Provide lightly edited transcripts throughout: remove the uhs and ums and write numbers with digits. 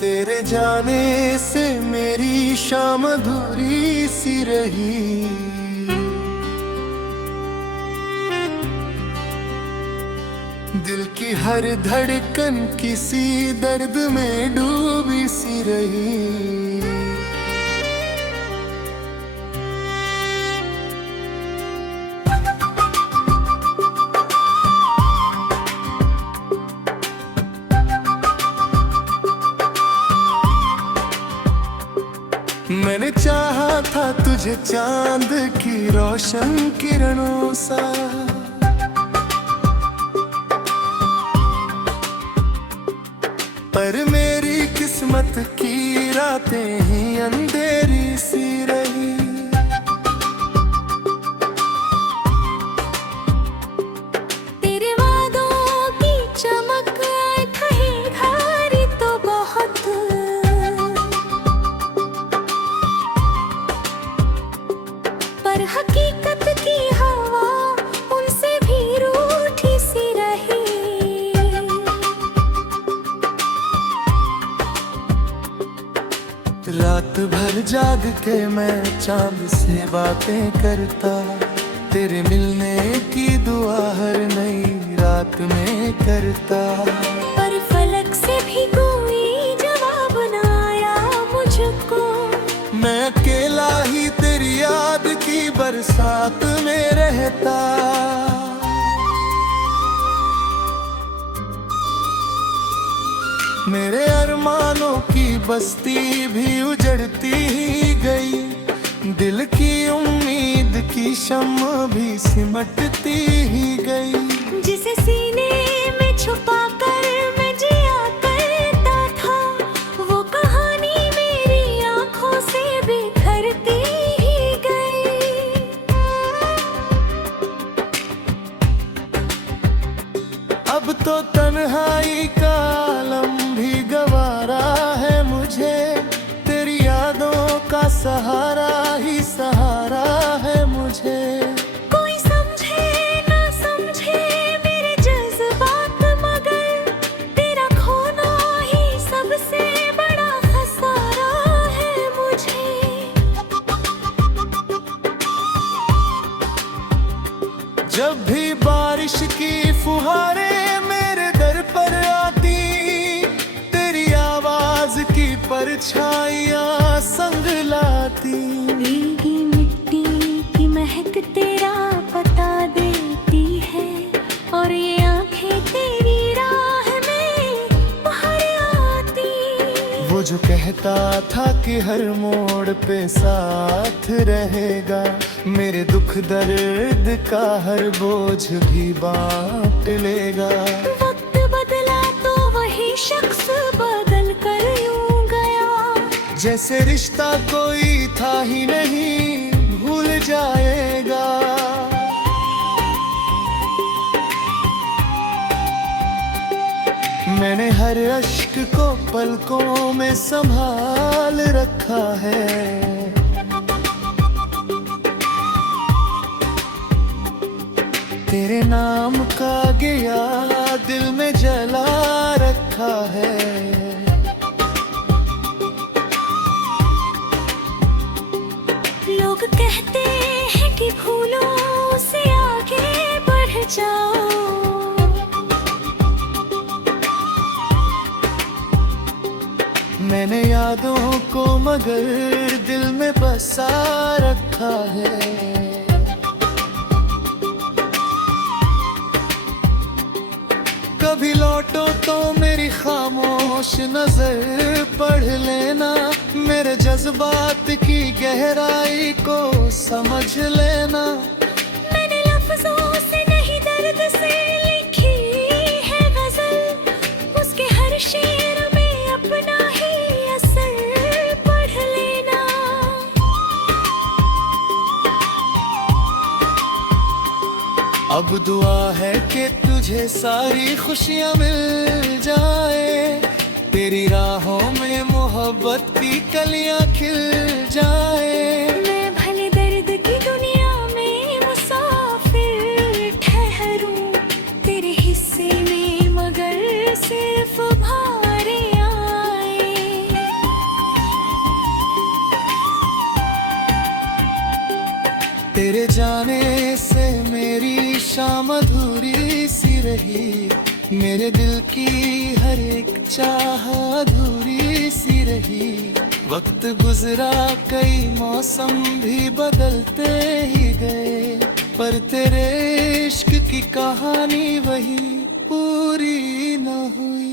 तेरे जाने से मेरी शाम अधूरी सी रही। दिल की हर धड़कन किसी दर्द में डूबी सी रही। मैंने चाहा था तुझे चांद की रोशन किरणों सा, पर मेरी किस्मत की रातें ही अंधेरी सी रही। तेरे वादों की चमक कहीं घारी तो बहुत, पर हकीकत की हवा उनसे भी रूठी सी रही। रात भर जाग के मैं चांद से बातें करता, तेरे मिलने की दुआ हर नई रात में करता। पर फलक से भी कोई जवाब न आया मुझको। मैं अकेला ही तेरी याद की बरसात में रहता। मेरे अरमानों की बस्ती भी उजड़ती ही गई, दिल की उम्मीद की शम्मा भी सिमटती ही गई। जिसे सीने में छुपा कर मैं जिया करता था, वो कहानी मेरी आंखों से बिखरती ही गई। अब तो तन्हाई का आलम भी गवारा है मुझे, तेरी यादों का सहारा ही सहारा है मुझे। कोई समझे ना समझे मेरे जज्बात, मगर तेरा खोना ही सबसे बड़ा खसारा है मुझे। जब भी बारिश की फुहारें मेरे दर पर आती, तेरी आवाज की परछाइयां संग लाती। भीगी मिट्टी की महक तेरा पता देती है, और ये आंखें तेरी राह में बाहर आती। वो जो कहता था कि हर मोड़ पे साथ रहेगा, मेरे दुख दर्द का हर बोझ भी बांट लेगा। वक्त बदला तो वही शख्स बदल कर यूं गया, जैसे रिश्ता कोई था ही नहीं भूल जाएगा। मैंने हर अश्क को पलकों में संभाल रखा है, तेरे नाम का गया दिल में जला रखा है। लोग कहते हैं कि भूलों से आगे बढ़ जाओ, मैंने यादों को मगर दिल में बसा रखा है। कभी लौटो तो मेरी खामोश नजर पढ़ लेना, मेरे जज्बात की गहराई को समझ लेना। मैंने लफ्जों से नहीं दर्द से लिखी है गजल, उसके हर शेर में अपना ही असर पढ़ लेना। अब दुआ है कि तुझे सारी खुशियां मिल जाए, तेरी राहों में मोहब्बत की कलियां खिल जाए। मैं भले दर्द की दुनिया में मुसाफिर ठहरूं, तेरे हिस्से में मगर सिर्फ भारे आए। शाम अधूरी सी रही, मेरे दिल की हर एक चाह अधूरी सी रही। वक्त गुजरा कई मौसम भी बदलते ही गए, पर तेरे इश्क की कहानी वही पूरी न हुई।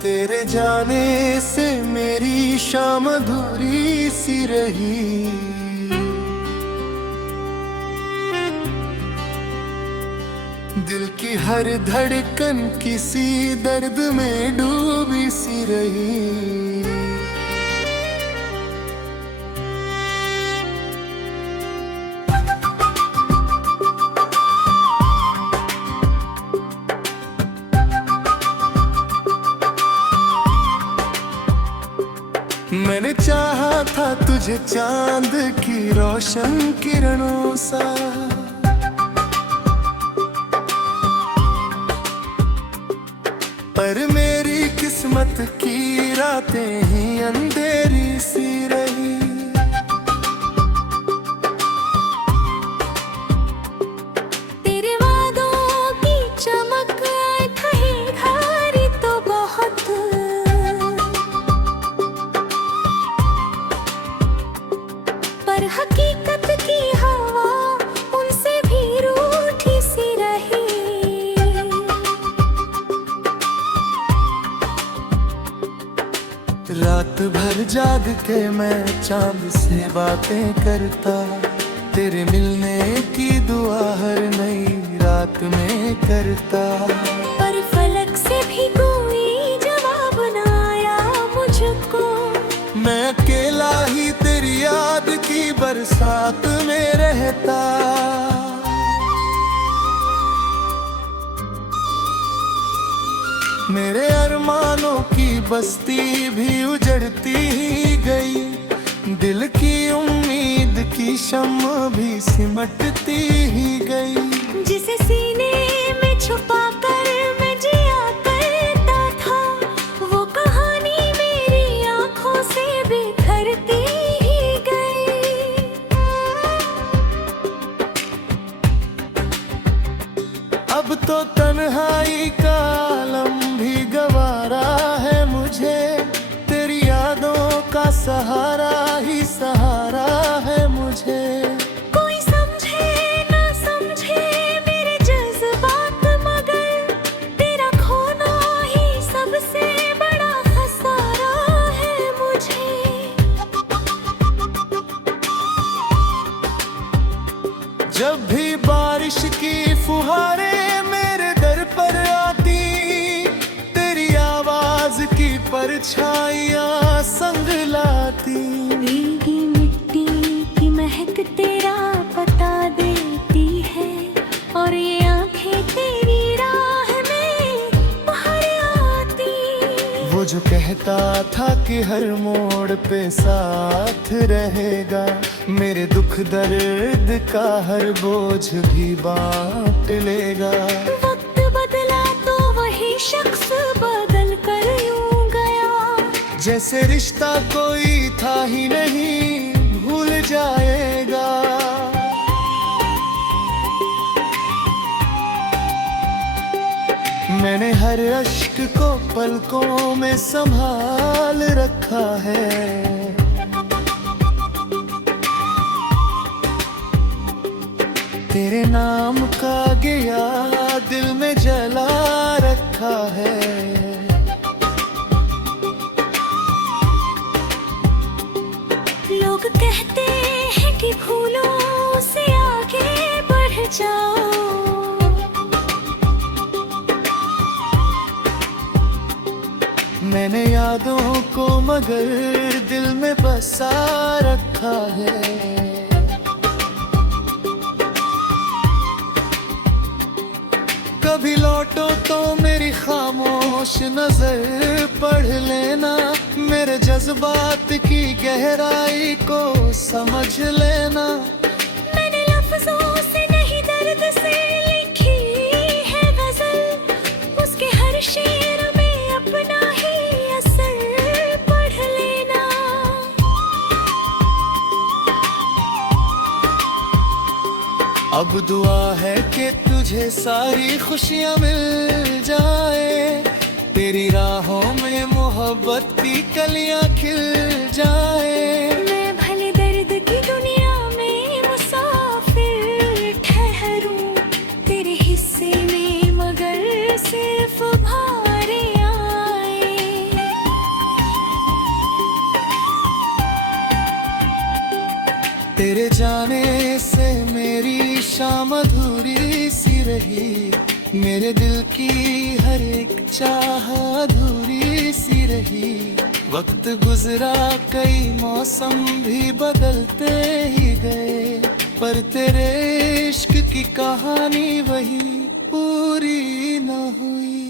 तेरे जाने से मेरी शाम अधूरी सी रही, दिल की हर धड़कन किसी दर्द में डूबी सी रही। मैंने चाहा था तुझे चांद की रोशन किरणों सा, पर मेरी किस्मत की रातें ही अंधेरी सी रही। तेरे वादों की चमक कहीं घारी तो बहुत, पर हकीकत की हवा उनसे भी रूठी सी रही। रात भर जाग के मैं चांद से बातें करता, तेरे मिलने की दुआ हर नई रात में करता, पर फलक से भी कोई जवाब न आया मुझको। मैं अकेला ही तेरी याद की बरसात में रहता। मेरे अरमानों की बस्ती भी उजड़ती ही गई, दिल की उम्मीद की शम्म भी सिमटती ही गई। जिसे सीने में छुपा कर मैं जिया करता था, वो कहानी मेरी आंखों से बिखरती ही गई। अब तो तन्हाई का आलम भी गवारा है मुझे, तेरी यादों का सहारा ही सहारा है मुझे। कोई समझे ना समझे मेरे जज्बात, मगर तेरा खोना ही सबसे बड़ा खसारा है मुझे। जब भी बारिश की फुहारें मेरे दर पर आती, तेरी आवाज की परछाइयां संग लाती। भीगी मिट्टी की महक तेरा पता देती है, और ये आंखें तेरी राह में बाहर आती। वो जो कहता था कि हर मोड़ पे साथ रहेगा, मेरे दुख दर्द का हर बोझ भी बांट लेगा। वक्त बदला तो वही शख्स बदल कर यूं गया, जैसे रिश्ता कोई था ही नहीं भूल जाएगा। मैंने हर अश्क को पलकों में संभाल रखा है, तेरे नाम का आगे याद दिल में जला रखा है। लोग कहते हैं कि भूलो उसे, आगे बढ़ जाओ। मैंने यादों को मगर दिल में बसा रखा है। कभी लौटो तो मेरी खामोश नजर पढ़ लेना, मेरे जज्बात की गहराई को समझ लेना। मैंने लफ्जों से नहीं दर्द से लिखी है गजल, उसके हर शेर में अपना ही असर पढ़ लेना। अब दुआ है कि तुझे सारी खुशियाँ मिल जाए, तेरी राहों में मोहब्बत की कलियां खिल जाए। मैं भले दर्द की दुनिया में मुसाफिर ठहरूं, तेरे हिस्से में मगर सिर्फ भारे आए। तेरे जाने से मेरी शाम अधूरी सी रही, मेरे दिल की हर एक चाह अधूरी सी रही। वक्त गुजरा, कई मौसम भी बदलते ही गए, पर तेरे इश्क की कहानी वही पूरी न हुई।